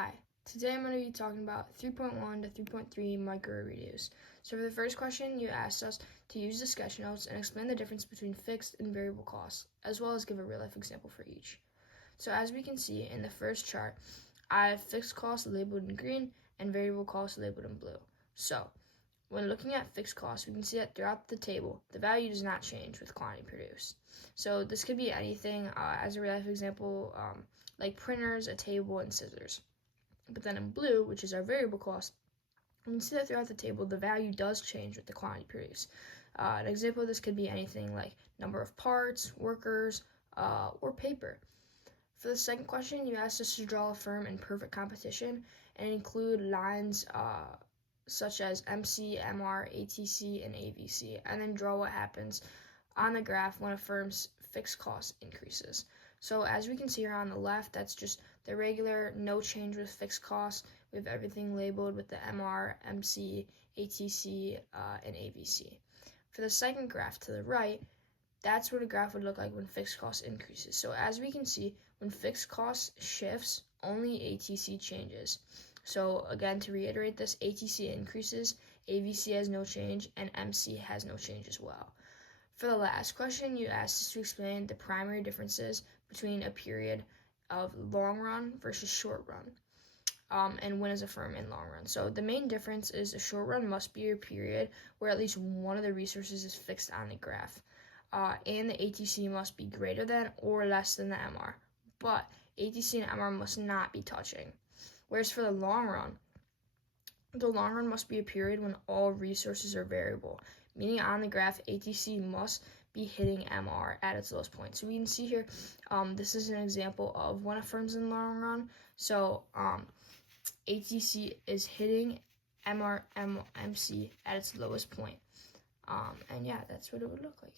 Hi, today I'm going to be talking about 3.1 to 3.3 microirradios. So for the first question, you asked us to use discussion notes and explain the difference between fixed and variable costs, as well as give a real-life example for each. So as we can see in the first chart, I have fixed costs labeled in green and variable costs labeled in blue. So when looking at fixed costs, we can see that throughout the table, the value does not change with quantity produced. So this could be anything, as a real-life example, like printers, a table, and scissors. But then in blue, which is our variable cost, we can see that throughout the table, the value does change with the quantity produced. An example of this could be anything like number of parts, workers, or paper. For the second question, you asked us to draw a firm in perfect competition and include lines such as MC, MR, ATC, and AVC, and then draw what happens on the graph when a firm's fixed cost increases. So as we can see here on the left, that's just the regular no change with fixed costs. We have everything labeled with the MR, MC, ATC, and AVC. For the second graph to the right, that's what a graph would look like when fixed cost increases. So as we can see, when fixed cost shifts, only ATC changes. So again, to reiterate this, ATC increases, AVC has no change, and MC has no change as well. For the last question, you asked us to explain the primary differences between a period of long run versus short run, and when is a firm in long run. So the main difference is a short run must be a period where at least one of the resources is fixed on the graph, and the ATC must be greater than or less than the MR, but ATC and MR must not be touching. Whereas for the long run must be a period when all resources are variable, meaning on the graph, ATC must be hitting MR at its lowest point. So we can see here, this is an example of when a firm's in long run. So ATC is hitting MC at its lowest point. And yeah, that's what it would look like.